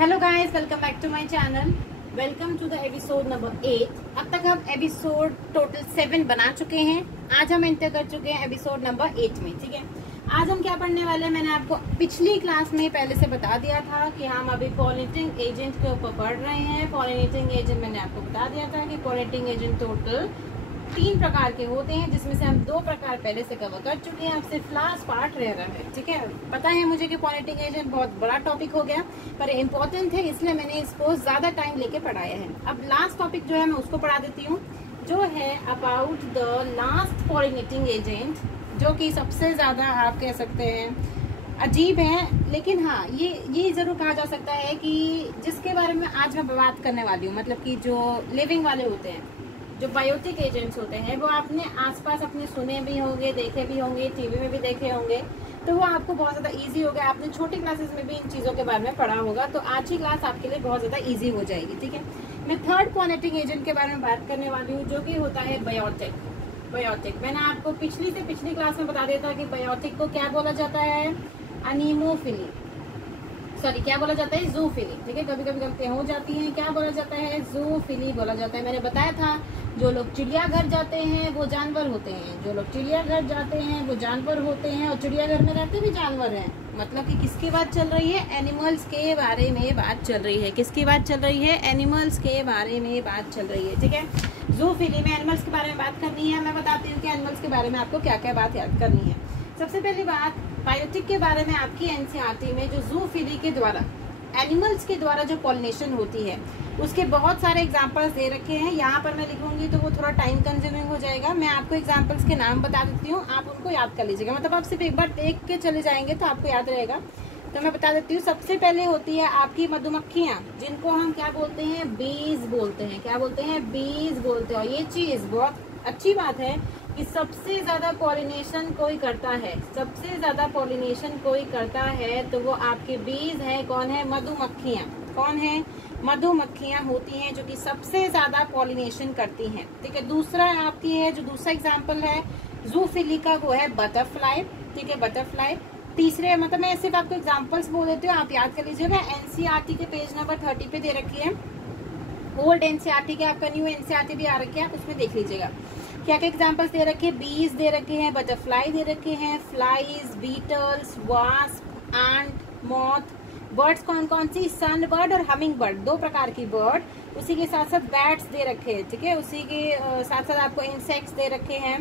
Hello guys, welcome back to my channel. Welcome to the episode number 8। अब तक हम episode total 7 बना चुके हैं। आज हम एंटर कर चुके हैं एपिसोड नंबर 8 में। ठीक है, आज हम क्या पढ़ने वाले हैं, मैंने आपको पिछली क्लास में पहले से बता दिया था कि हम अभी पॉलिनेटिंग एजेंट के ऊपर पढ़ रहे हैं। पॉलिनेटिंग एजेंट मैंने आपको बता दिया था कि पॉलिनेटिंग एजेंट टोटल 3 प्रकार के होते हैं, जिसमें से हम 2 प्रकार पहले से कवर कर चुके हैं। अब सिर्फ लास्ट पार्ट रह रहा है। ठीक है, पता है मुझे कि पॉलिनेटिंग एजेंट बहुत बड़ा टॉपिक हो गया, पर इम्पोर्टेंट है, इसलिए मैंने इसको ज्यादा टाइम लेके पढ़ाया है। अब लास्ट टॉपिक जो है मैं उसको पढ़ा देती हूँ, जो है about the last pollinating agent, जो कि सबसे ज्यादा आप कह सकते हैं अजीब है, लेकिन हाँ ये जरूर कहा जा सकता है कि जिसके बारे में आज मैं बात करने वाली हूँ, मतलब कि जो लिविंग वाले होते हैं, जो बायोटिक एजेंट्स होते हैं, वो आपने आसपास अपने सुने भी होंगे, देखे भी होंगे, टीवी में भी देखे होंगे, तो वो आपको बहुत ज़्यादा इजी होगा। आपने छोटी क्लासेस में भी इन चीज़ों के बारे में पढ़ा होगा, तो आज की क्लास आपके लिए बहुत ज़्यादा इजी हो जाएगी। ठीक है, मैं थर्ड पॉलिनेटिंग एजेंट के बारे में बात करने वाली हूँ, जो कि होता है बायोटिक। मैंने आपको पिछली क्लास में बता दिया था कि बायोटिक को क्या बोला जाता है, अनीमोफिली, सॉरी क्या बोला जाता है, जूफिली। ठीक है, कभी कभी गलतियां हो जाती हैं, क्या बोला जाता है, जूफिली बोला जाता है। मैंने बताया था जो लोग चिड़ियाघर जाते हैं वो जानवर होते हैं, जो लोग चिड़ियाघर जाते हैं वो जानवर होते हैं, और चिड़ियाघर में रहते भी जानवर हैं। मतलब कि किसकी बात चल रही है, एनिमल्स के बारे में बात चल रही है। किसकी बात चल रही है, एनिमल्स के बारे में बात चल रही है। ठीक है, जूफिली में एनिमल्स के बारे में बात करनी है। मैं बताती हूँ कि एनिमल्स के बारे में आपको क्या क्या बात याद करनी है। सबसे पहली बात, बायोटिक के बारे में आपकी एनसीईआरटी में जो जूफिली के द्वारा, एनिमल्स के द्वारा जो पॉलिनेशन होती है, उसके बहुत सारे एग्जांपल्स दे रखे हैं। यहाँ पर मैं लिखूंगी तो वो थोड़ा टाइम कंज्यूमिंग हो जाएगा। मैं आपको एग्जांपल्स के नाम बता देती हूँ, आप उनको याद कर लीजिएगा। मतलब आप सिर्फ एक बार देख के चले जाएंगे तो आपको याद रहेगा। तो मैं बता देती हूँ, सबसे पहले होती है आपकी मधुमक्खियाँ, जिनको हम क्या बोलते हैं, बीज बोलते हैं। क्या बोलते हैं, बीज बोलते हैं। और ये चीज बहुत अच्छी बात है कि सबसे ज्यादा पॉलिनेशन कोई करता है, सबसे ज्यादा पॉलिनेशन कोई करता है तो वो आपके बीज है। कौन है, मधुमक्खियाँ। कौन है, मधुमक्खियाँ होती हैं जो कि सबसे ज्यादा पॉलिनेशन करती हैं। ठीक है, दूसरा आपकी है, जो दूसरा एग्जाम्पल है जूफिली का, वो है बटरफ्लाई। ठीक है, बटरफ्लाई। तीसरे, मतलब मैं सिर्फ आपको एग्जाम्पल्स बोल देती हूँ, आप याद कर लीजिएगा। एनसीईआरटी के पेज नंबर 30 पे दे रखी है, ओल्ड एनसीईआरटी के, आपका न्यू एनसीईआरटी भी आ रखी है, आप उसमें देख लीजिएगा क्या क्या एग्जाम्पल्स दे रखे हैं। बीज दे रखे हैं, बटरफ्लाई दे रखे हैं, फ्लाइज, बीटल्स, वास्प, एंट, मॉथ। बर्ड्स कौन कौन सी, सन बर्ड और हमिंग बर्ड, 2 प्रकार की बर्ड। उसी के साथ साथ बैट्स दे रखे हैं। ठीक है, उसी के साथ साथ आपको इंसेक्ट्स दे रखे हैं।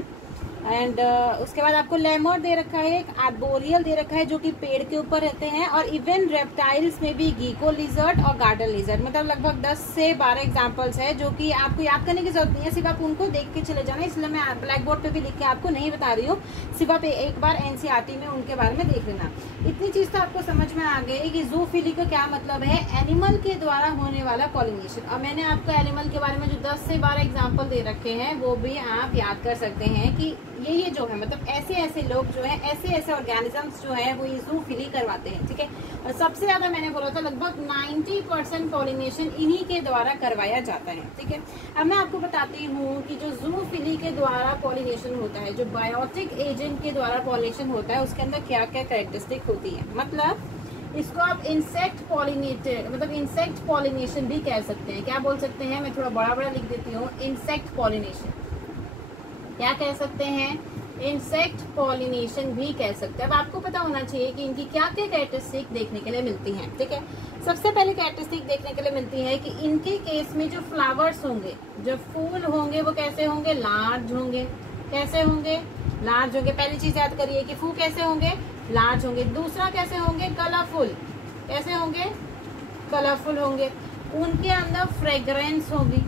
एंड उसके बाद आपको लेमर दे रखा है, एक आर्बोरियल दे रखा है जो कि पेड़ के ऊपर रहते हैं, और इवन रेप्टाइल्स में भी गीको लिजर्ड और गार्डन लिजर्ड। मतलब लगभग 10 से 12 एग्जांपल्स है, जो कि आपको याद करने की जरूरत नहीं है, सिर्फ आप उनको देख के चले जाना। इसलिए मैं ब्लैक बोर्ड पे भी लिख के आपको नहीं बता रही हूँ, सिर्फ आप एक बार एनसीईआरटी में उनके बारे में देख लेना। इतनी चीज तो आपको समझ में आ गई कि जूफिली का क्या मतलब है, एनिमल के द्वारा होने वाला पॉलिनेशन। और मैंने आपको एनिमल के बारे में जो 10 से 12 एग्जाम्पल दे रखे हैं, वो भी आप याद कर सकते हैं कि ये जो है, मतलब ऐसे लोग जो है, ऐसे ऑर्गेनिजम्स जो है, वो ये जूफिली करवाते हैं। ठीक है, और सबसे ज्यादा मैंने बोला था लगभग 90% पॉलिनेशन इन्हीं के द्वारा करवाया जाता है। ठीक है, अब मैं आपको बताती हूँ कि जो जूफिली के द्वारा पॉलिनेशन होता है, जो बायोटिक एजेंट के द्वारा पॉलिनेशन होता है, उसके अंदर क्या क्या कैरेक्टरिस्टिक होती है। मतलब इसको आप इंसेक्ट पॉलिनेटेड, मतलब इंसेक्ट पॉलिनेशन भी कह सकते हैं। क्या बोल सकते हैं, मैं थोड़ा बड़ा लिख देती हूँ, इंसेक्ट पॉलिनेशन। क्या कह सकते हैं, इंसेक्ट पॉलिनेशन भी कह सकते हैं। अब आपको पता होना चाहिए कि इनकी क्या क्या कैरेक्टरिस्टिक देखने के लिए मिलती हैं। ठीक है, सबसे पहले कैरेक्टरिस्टिक देखने के लिए मिलती है कि इनके केस में जो फ्लावर्स होंगे, जो फूल होंगे, वो कैसे होंगे, लार्ज होंगे। कैसे होंगे, लार्ज होंगे। पहली चीज याद करिए कि फूल कैसे होंगे, लार्ज होंगे। दूसरा कैसे होंगे, कलरफुल। कैसे होंगे, कलरफुल होंगे। उनके अंदर फ्रेग्रेंस होगी,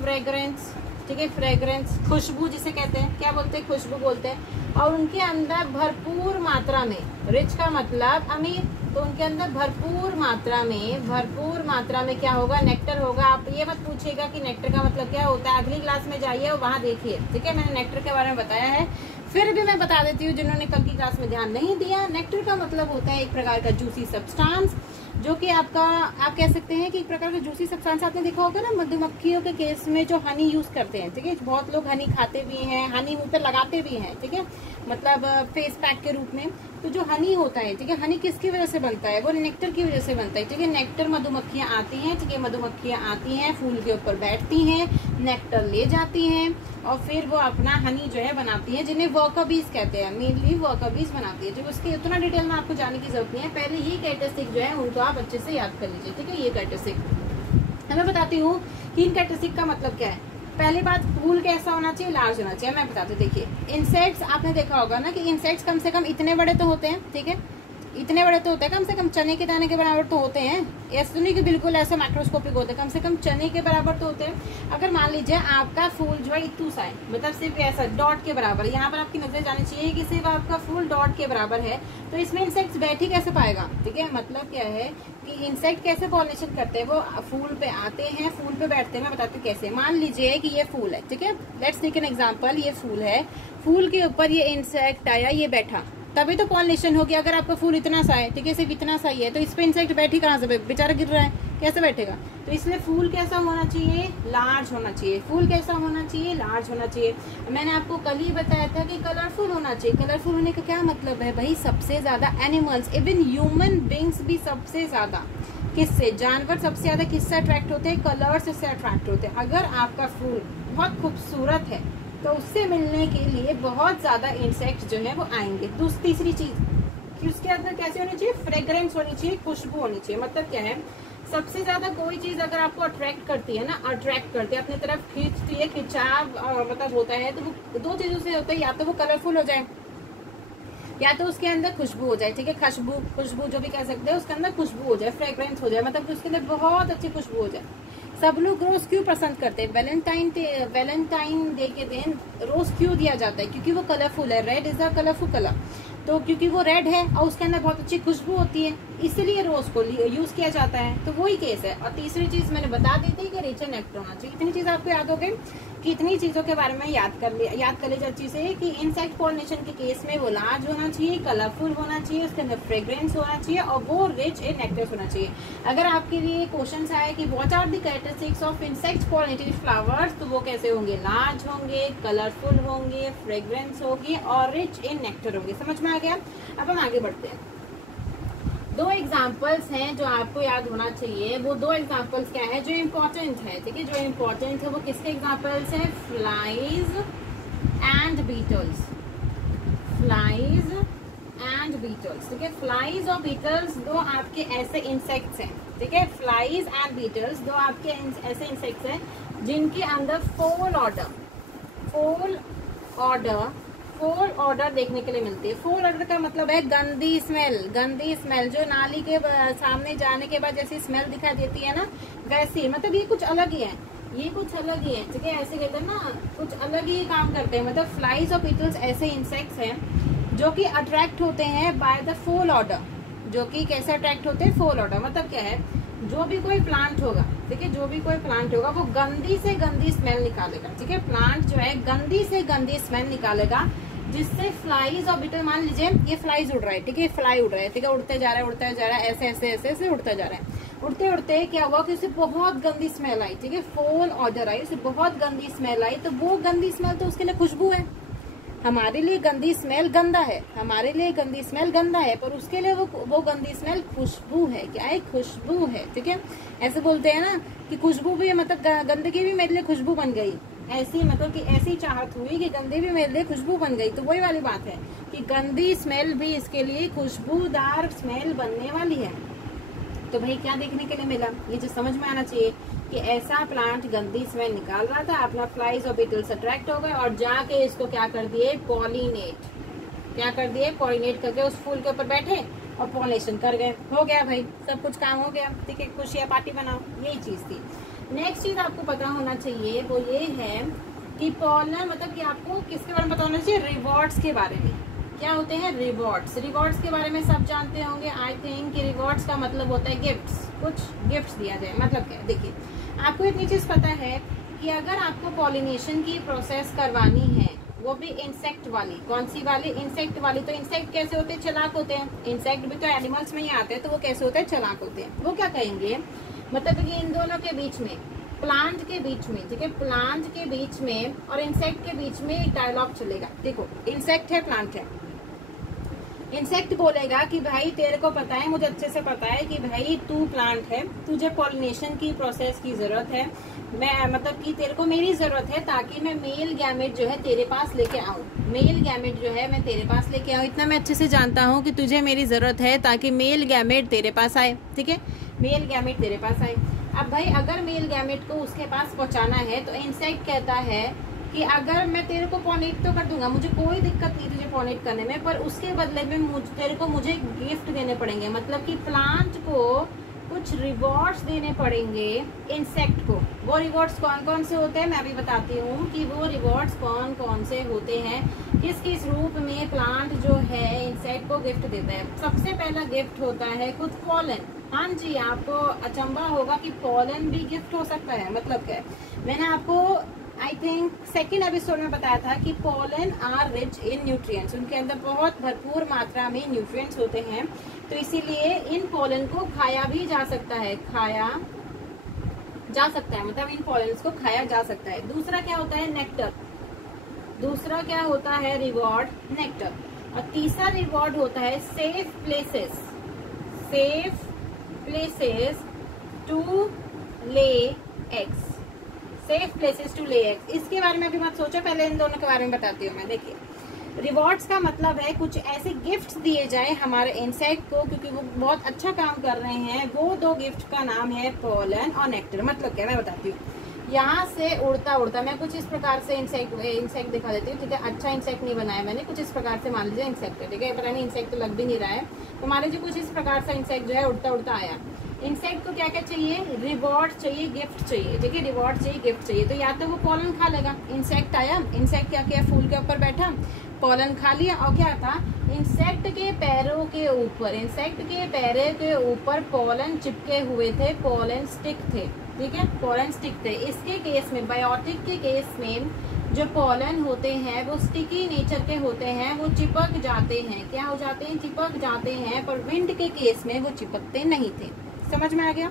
फ्रेग्रेंस। ठीक है, फ्रेग्रेंस, खुशबू जिसे कहते हैं, क्या बोलते हैं, खुशबू बोलते हैं। और उनके अंदर भरपूर मात्रा में, रिच का मतलब अमीर, तो उनके अंदर भरपूर मात्रा में क्या होगा, नेक्टर होगा। आप ये मत पूछिएगा कि नेक्टर का मतलब क्या होता है, अगली क्लास में जाइए और वहां देखिए। ठीक है, मैंने नेक्टर के बारे में बताया है, फिर भी मैं बता देती हूँ जिन्होंने कल की क्लास में ध्यान नहीं दिया। नेक्टर का मतलब होता है एक प्रकार का जूसी सब्सटेंस, जो कि आप कह सकते हैं कि एक प्रकार का जूसी सब्सटेंस। आपने देखा होगा ना, मधुमक्खियों के केस में जो हनी यूज करते हैं। ठीक है, बहुत लोग हनी खाते भी हैं, हनी मुंह पे लगाते भी हैं। ठीक है, मतलब फेस पैक के रूप में। तो जो हनी होता है, ठीक है, हनी किसकी वजह से बनता है? वो नेक्टर की वजह से बनता है, ठीक है। नेक्टर मधुमक्खियाँ आती हैं, ठीक है, मधुमक्खियाँ आती हैं, फूल के ऊपर बैठती हैं, नेक्टर ले जाती हैं और फिर वो अपना हनी जो है बनाती है, जिन्हें वर्कर बीज कहते हैं, मेनली वर्कर बीज बनाती है। जो उसके उतना डिटेल में आपको जाने की जरूरत नहीं है, पहले ये कैरेक्टरिस्टिक जो है उनको आप अच्छे से याद कर लीजिए, ठीक है। ये कैरेक्टरिस्टिक मैं बताती हूँ कि इन कैरेक्टरिस्टिक का मतलब क्या है। पहली बात, फूल कैसा होना चाहिए? लार्ज होना चाहिए। मैं बताती हूँ, देखिए इंसेक्ट्स आपने देखा होगा ना कि इंसेक्ट्स कम से कम इतने बड़े तो होते हैं, ठीक है, इतने बड़े तो होते हैं, कम से कम चने के दाने के बराबर तो होते हैं। ऐसे नहीं कि बिल्कुल ऐसा माइक्रोस्कोपिक होते हैं, कम से कम चने के बराबर तो होते हैं। अगर मान लीजिए आपका फूल जो है इतू सा है, मतलब सिर्फ ऐसा डॉट के बराबर, यहाँ पर आपकी नजर जानी चाहिए कि सिर्फ आपका फूल डॉट के बराबर है, तो इसमें इंसेक्ट्स बैठ ही कैसे पाएगा, ठीक है। मतलब क्या है कि इंसेक्ट कैसे पॉलिनेशन करते हैं, वो फूल पे आते हैं, फूल पे बैठते हैं। मैं बताती हूँ कैसे। मान लीजिए कि ये फूल है, ठीक है, लेट्स टेक एन एग्जांपल। ये फूल है, फूल के ऊपर ये इंसेक्ट आया, ये बैठा, तभी तो पॉलिनेशन होगी। अगर आपका फूल इतना सा है, ठीक है, सिर्फ इतना सा ही है, तो इस पे इंसेक्ट बैठी कहाँ से? बेचारा गिर रहा है, कैसे बैठेगा? तो इसलिए फूल कैसा होना चाहिए? लार्ज होना चाहिए। फूल कैसा होना चाहिए? लार्ज होना चाहिए। मैंने आपको कल ही बताया था कि कलरफुल होना चाहिए। कलरफुल होने का क्या मतलब है भाई? सबसे ज्यादा एनिमल्स, इवन ह्यूमन बींग्स भी सबसे ज्यादा किससे, जानवर सबसे ज्यादा किससे अट्रैक्ट होते हैं? कलर से अट्रैक्ट होते हैं। अगर आपका फूल बहुत खूबसूरत है तो उससे मिलने के लिए बहुत ज्यादा इंसेक्ट जो है वो आएंगे। तीसरी चीज कि उसके अंदर कैसे होनी चाहिए? फ्रेग्रेंस होनी चाहिए, खुशबू होनी चाहिए। मतलब क्या है, सबसे ज्यादा कोई चीज अगर आपको अट्रैक्ट करती है ना, अट्रैक्ट करती है, अपनी तरफ खींचती है, खिंचाव मतलब होता है, तो वो दो चीजों से होता है, या तो वो कलरफुल हो जाए या तो उसके अंदर खुशबू हो जाए, ठीक है, खुशबू जो भी कह सकते हैं, उसके अंदर खुशबू हो जाए, फ्रेग्रेंस हो जाए, मतलब उसके अंदर बहुत अच्छी खुशबू हो जाए। सब लोग रोज क्यों पसंद करते हैं? वैलेंटाइन डे के दिन रोज क्यों दिया जाता है? क्योंकि वो कलरफुल है, red is a colourful colour, तो क्योंकि वो रेड है और उसके अंदर बहुत अच्छी खुशबू होती है, इसलिए रोज को यूज किया जाता है। तो वही केस है। और तीसरी चीज मैंने बता दी थी कि रिच एंड नेक्टर होना चाहिए। इतनी चीज आपको याद हो गई कि इतनी चीजों के बारे में याद कर ले जाती है कि इंसेक्ट पॉलिनेशन के केस में वो लार्ज होना चाहिए, कलरफुल होना चाहिए, उसके अंदर फ्रेग्रेंस होना चाहिए और वो रिच इन नेक्टर होना चाहिए। अगर आपके लिए क्वेश्चन आए कि what are the characteristics of insect pollinated flowers, तो वो कैसे होंगे? लार्ज होंगे, कलरफुल होंगे, फ्रेग्रेंस होगी और रिच इन नेक्टर होंगे। समझ में आ गया? अब हम आगे बढ़ते हैं। दो एग्जाम्पल्स हैं जो आपको याद होना चाहिए। वो दो एग्जाम्पल्स क्या है जो इम्पोर्टेंट है, ठीक है, जो इम्पोर्टेंट है वो किसके एग्जाम्पल्स हैं? Flies and beetles. Flies and beetles, ठीक है। फ्लाइज और बीटल्स दो आपके ऐसे इंसेक्ट्स हैं, ठीक है। फ्लाइज एंड बीटल्स दो आपके ऐसे इंसेक्ट्स हैं जिनके अंदर फोर ऑर्डर देखने के लिए मिलती है। फोर ऑर्डर का मतलब है गंदी स्मेल जो नाली के सामने जाने के बाद जैसी स्मेल दिखाई देती है ना, वैसी, मतलब ये कुछ अलग ही है, ठीक है। ऐसे कहते हैं ना, कुछ अलग ही काम करते हैं। मतलब फ्लाइज और बीटल्स ऐसे इंसेक्ट्स हैं जो कि अट्रैक्ट होते हैं बाय द फोर ऑर्डर। जो कि कैसे अट्रैक्ट होते हैं? Four order. मतलब क्या है, जो भी कोई प्लांट होगा, ठीक है, जो भी कोई प्लांट होगा वो गंदी से गंदी स्मेल निकालेगा, ठीक है। प्लांट जो है गंदी से गंदी स्मेल निकालेगा, जिससे फ्लाइज और बीटल, मान लीजिए ये फ्लाइज उड़ रहा है, ठीक है, फ्लाई उड़ रहा है, ठीक है, उड़ते जा रहा है, ऐसे उड़ता जा रहा है। उड़ते क्या हुआ कि उसे बहुत गंदी स्मेल आई, ठीक है, फोल ऑर्डर आई, उसे बहुत गंदी स्मेल आई। तो वो गंदी स्मेल तो उसके लिए खुशबू है। हमारे लिए गंदी स्मेल गंदा है, पर उसके लिए वो गंदी स्मेल खुशबू है। क्या है? खुशबू है, ठीक है। ऐसे बोलते हैं ना कि खुशबू भी, मतलब गंदगी भी मेरे लिए खुशबू बन गई, ऐसी, मतलब कि ऐसी चाहत हुई कि गंदी भी मेरे लिए खुशबू बन गई। तो वही वाली बात है कि गंदी स्मेल भी इसके लिए खुशबूदार स्मेल बनने वाली है। तो भाई क्या देखने के लिए मिला? ये जो समझ में आना चाहिए कि ऐसा प्लांट गंदी स्मेल निकाल रहा था, अपना फ्लाइज और बीटल्स अट्रैक्ट हो गए और जाके इसको क्या कर दिए? पॉलिनेट करके उस फूल के ऊपर बैठे और पॉलिनेशन कर गए। हो गया भाई, सब कुछ काम हो गया, ठीक है, खुशियाँ पार्टी बनाओ, यही चीज थी। नेक्स्ट चीज आपको पता होना चाहिए वो ये है कि पॉलन, मतलब कि आपको किसके बारे में पता होना चाहिए? रिवॉर्ड्स के बारे में। क्या होते हैं? रिवॉर्ड्स के बारे में सब जानते होंगे आई थिंक। कि रिवॉर्ड्स का मतलब होता है गिफ्ट्स, कुछ गिफ्ट्स दिया जाए। मतलब क्या है? देखिए, आपको इतनी चीज पता है कि अगर आपको पॉलिनेशन की प्रोसेस करवानी है, वो भी इंसेक्ट वाली, कौन सी वाली? इंसेक्ट वाली। तो इंसेक्ट कैसे होते हैं? चालाक होते हैं। इंसेक्ट भी तो एनिमल्स में ही आते हैं, तो वो कैसे होते हैं? चालाक होते हैं। वो क्या कहेंगे, मतलब कि इन दोनों के बीच में, प्लांट के बीच में, ठीक है, प्लांट के बीच में और इंसेक्ट के बीच में एक डायलॉग चलेगा। देखो, इंसेक्ट है, प्लांट है, इंसेक्ट बोलेगा कि भाई तेरे को पता है, मुझे अच्छे से पता है कि भाई तू प्लांट है, तुझे पॉलिनेशन की प्रोसेस की जरूरत है, मैं मतलब कि तेरे को मेरी जरूरत है ताकि मैं मेल गैमेट जो है तेरे पास लेके आऊँ, मेल गैमेट जो है मैं तेरे पास लेके आऊँ। इतना मैं अच्छे से जानता हूँ कि तुझे मेरी जरूरत है ताकि मेल गैमेट तेरे पास आए, ठीक है, मेल गैमेट तेरे पास आए। अब भाई अगर मेल गैमेट को उसके पास पहुंचाना है तो इंसेक्ट कहता है कि अगर मैं तेरे को पॉलिनेट तो कर दूंगा, मुझे कोई दिक्कत नहीं तुझे पॉलिनेट करने में, पर उसके बदले में तेरे को मुझे गिफ्ट देने पड़ेंगे, मतलब कि प्लांट को कुछ रिवॉर्ड्स देने पड़ेंगे इंसेक्ट को। वो रिवॉर्ड्स कौन कौन से होते हैं मैं अभी बताती हूँ कि वो रिवॉर्ड्स कौन कौन से होते हैं, किस किस रूप में प्लांट जो है इंसेक्ट को गिफ्ट देता है। सबसे पहला गिफ्ट होता है खुद पॉलन। हाँ जी, आपको अचंभा होगा कि पॉलन भी गिफ्ट हो सकता है, मतलब क्या है, मैंने आपको आई थिंक सेकेंड एपिसोड में बताया था कि pollen are rich in nutrients, उनके अंदर बहुत भरपूर मात्रा में न्यूट्रिएंट्स होते हैं, तो इसीलिए इन पॉलन को खाया भी जा सकता है, खाया जा सकता है, मतलब इन पॉलन्स को खाया जा सकता है। दूसरा क्या होता है, नेक्टर। दूसरा क्या होता है, रिवॉर्ड नेक्टर। और तीसरा रिवॉर्ड होता है safe places, safe places to lay eggs, safe places to lay eggs. इसके बारे में अभी मत सोचो, पहले इन दोनों के बारे में बताती हूँ मैं। देखिए, रिवॉर्ड्स का मतलब है कुछ ऐसे गिफ्ट्स दिए जाए हमारे इंसेक्ट को क्योंकि वो बहुत अच्छा काम कर रहे हैं। वो दो गिफ्ट का नाम है पॉलन और नेक्टर। मतलब क्या, मैं बताती हूँ। यहाँ से उड़ता उड़ता मैं कुछ इस प्रकार से इंसेक्ट दिखा देती हूँ, ठीक है। अच्छा इंसेक्ट नहीं बनाया मैंने, कुछ इस प्रकार से मान लीजिए इंसेक्ट है, ठीक है। पता नहीं इंसेक्ट तो लग भी नहीं रहा है, तो मान लीजिए कुछ इस प्रकार से इंसेक्ट जो है उड़ता उड़ता आया। इंसेक्ट को क्या क्या चाहिए, रिवॉर्ड चाहिए, गिफ्ट चाहिए, ठीक है। रिवॉर्ड चाहिए, गिफ्ट चाहिए, तो या तो वो पॉलन खा लेगा। इंसेक्ट आया, इंसेक्ट क्या किया, फूल के ऊपर बैठा, पॉलन खा लिया, और क्या था, इंसेक्ट के पैरों के ऊपर, इंसेक्ट के पैरों के ऊपर पॉलन चिपके हुए थे, पॉलन स्टिक थे, ठीक है, पॉलन स्टिक थे। इसके केस में, बायोटिक के केस में जो पॉलन होते हैं वो स्टिकी नेचर के होते हैं, वो चिपक जाते हैं। क्या हो जाते हैं, चिपक जाते हैं। पर विंड के केस में वो चिपकते नहीं थे। समझ में आ गया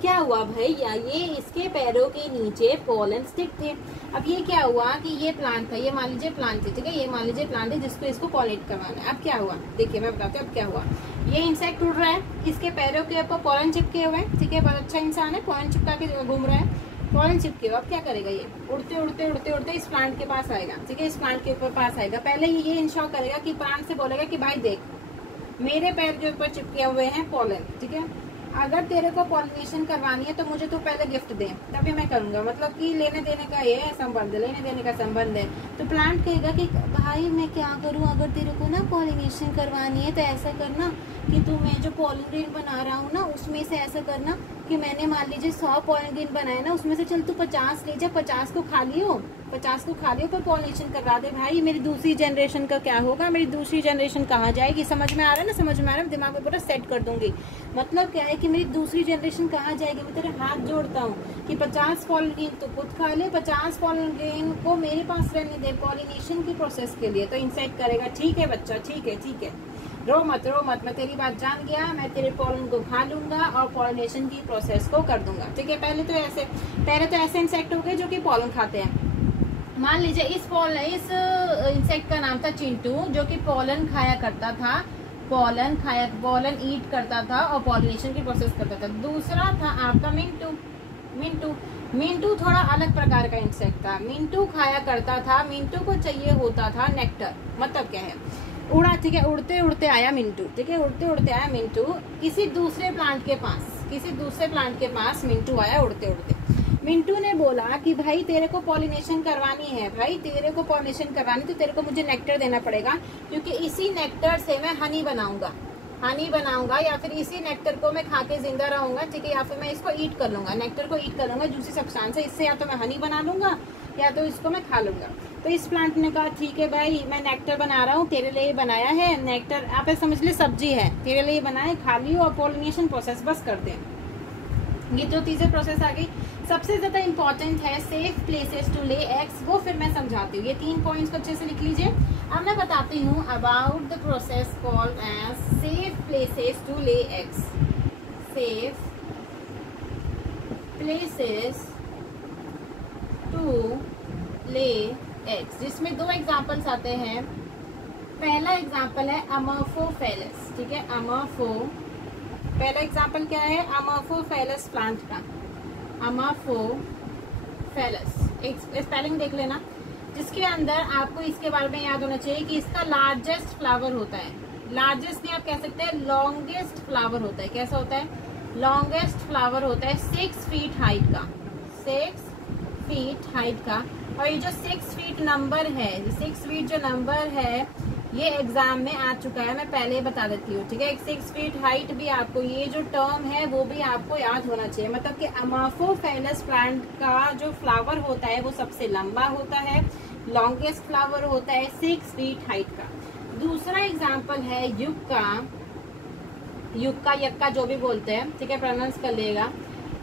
क्या हुआ भैया, ये इसके पैरों के नीचे पॉलन स्टिक थे। अब ये क्या हुआ कि ये प्लांट था, ये मान लीजिए प्लांट है, ठीक है, ये मान लीजिए प्लांट है जिसको इसको पॉलिनेट करवाना है। अब क्या हुआ, देखिए मैं बताती हूँ अब क्या हुआ। ये इंसेक्ट उड़ रहा है, इसके पैरों के ऊपर पॉलन चिपके हुए हैं, ठीक है, बहुत अच्छा इंसान है, पॉलन चिपका के घूम रहा है, पॉलन चिपके हुए। अब क्या करेगा, ये उड़ते उड़ते उड़ते उड़ते इस प्लांट के पास आएगा, ठीक है, इस प्लांट के ऊपर पास आएगा। पहले ये इंश्योर करेगा कि प्लांट से बोलेगा कि भाई देख, मेरे पैर के ऊपर चिपके हुए हैं पॉलन, ठीक है, अगर तेरे को पॉलिनेशन करवानी है तो मुझे तो पहले गिफ्ट दे, तभी मैं करूंगा। मतलब कि लेने देने का ये संबंध है, लेने देने का संबंध है। तो प्लांट कहेगा कि भाई मैं क्या करूं, अगर तेरे को ना पॉलिनेशन करवानी है तो ऐसा करना कि तू मैं जो पॉलन ग्रेन बना रहा हूँ ना उसमें से ऐसा करना कि मैंने मान लीजिए 100 पॉलन ग्रेन बनाया ना, उसमें से चल तू 50 ले जा, 50 को खा लियो, 50 को खा लियो, पर पॉलिनेशन करवा दे। भाई मेरी दूसरी जनरेशन का क्या होगा, मेरी दूसरी जनरेशन कहाँ जाएगी। समझ में आ रहा है ना, समझ में आ रहा है, दिमाग में पूरा सेट कर दूंगी। मतलब क्या है कि मेरी दूसरी जनरेशन कहाँ जाएगी। मैं तेरे हाथ जोड़ता हूँ कि 50 पॉलन ग्रेन तो खुद खा ले, 50 पॉलन ग्रेन को मेरे पास रहने दे पॉलिनेशन की प्रोसेस के लिए। तो इंसेक्ट करेगा ठीक है बच्चा, ठीक है ठीक है, रो मत रो मत, मैं तेरी बात जान गया, मैं तेरे पॉलन को खा लूंगा और पॉलिनेशन की प्रोसेस को कर दूंगा, ठीक है। पहले तो ऐसे इंसेक्ट हो गए जो कि पॉलन खाते हैं। मान लीजिए इस इंसेक्ट का नाम था चिंटू, जो कि पॉलन खाया करता था, पॉलन ईट करता था और पॉलिनेशन की प्रोसेस करता था। दूसरा था आपका मिंटू थोड़ा अलग प्रकार का इंसेक्ट था। मिंटू खाया करता था, मिंटू को चाहिए होता था नेक्टर। मतलब क्या है, उड़ा, ठीक है, उड़ते उड़ते आया मिंटू, ठीक है, उड़ते उड़ते आया मिंटू किसी दूसरे प्लांट के पास मिंटू आया उड़ते उड़ते। मिंटू ने बोला कि भाई तेरे को पॉलिनेशन करवानी है, भाई तेरे को पॉलिनेशन करवानी तो तेरे को मुझे नेक्टर देना पड़ेगा, क्योंकि इसी नेक्टर से मैं हनी बनाऊंगा या फिर इसी नेक्टर को मैं खा के जिंदा रहूंगा, ठीक है, या फिर मैं इसको ईट कर लूंगा, नेक्टर को ईट कर लूंगा दूसरी सब्सटेंस है, इससे या तो मैं हनी बना लूंगा या तो इसको मैं खा लूंगा। तो इस प्लांट ने कहा ठीक है भाई, मैं नेक्टर बना रहा हूँ, तेरे लिए बनाया है नेक्टर, आप समझ ले सब्जी है, तेरे लिए बनाए, खा लियो और पॉलिनेशन प्रोसेस बस कर दें। ये जो तीसरी प्रोसेस आ गई। सबसे ज्यादा इंपॉर्टेंट है safe places to lay eggs, वो फिर मैं समझाती हूँ। ये 3 पॉइंट्स को अच्छे से लिख लीजिए। अब मैं बताती हूँ about the process called as safe places to lay eggs. Safe places to lay eggs, जिसमें 2 एग्जाम्पल्स आते हैं। पहला एग्जाम्पल है अमोर्फोफेलस, ठीक है, पहला एग्जाम्पल क्या है अमोर्फोफेलस प्लांट का। अमोर्फोफेलस एक स्पेलिंग देख लेना, जिसके अंदर आपको इसके बारे में याद होना चाहिए कि इसका लार्जेस्ट फ्लावर होता है, लार्जेस्ट नहीं आप कह सकते हैं, लॉन्गेस्ट फ्लावर होता है। कैसा होता है? लॉन्गेस्ट फ्लावर होता है 6 फीट हाइट का, 6 फीट हाइट का। और ये जो 6 फीट नंबर है, 6 फीट जो नंबर है ये एग्जाम में आ चुका है, मैं पहले ही बता देती हूँ, ठीक है। 6 फीट हाइट भी आपको, ये जो टर्म है वो भी आपको याद होना चाहिए। मतलब कि अमोर्फोफेलस प्लांट का जो फ्लावर होता है वो सबसे लंबा होता है, लॉन्गेस्ट फ्लावर होता है 6 फीट हाइट का। दूसरा एग्जाम्पल है युक्का, यक्का जो भी बोलते हैं, ठीक है, प्रोनाउंस कर लेगा।